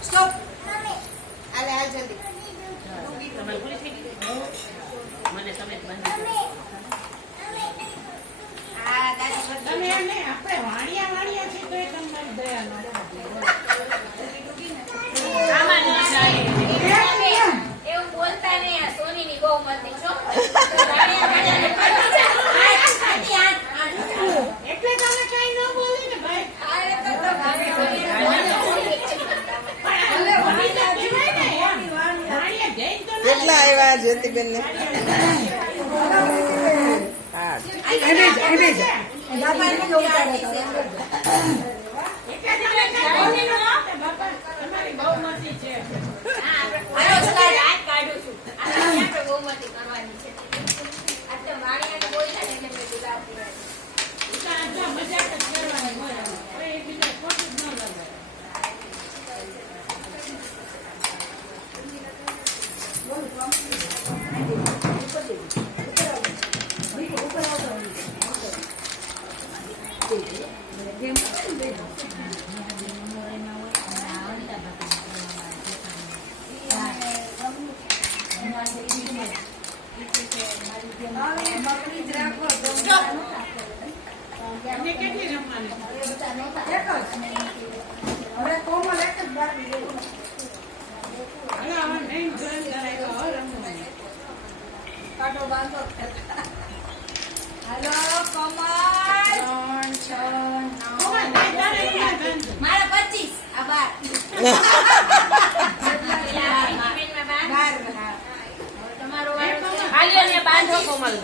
Stop આલે હાલ જલ્દી. તમારે પૂરી થઈ ગઈ. મને તમે બંધ હા દાદી આપણે કેટલા આવ્યા જ્યોતિબેન ને આઠ Hello. તમારો હાલ્યો ને બાંધો કોમલ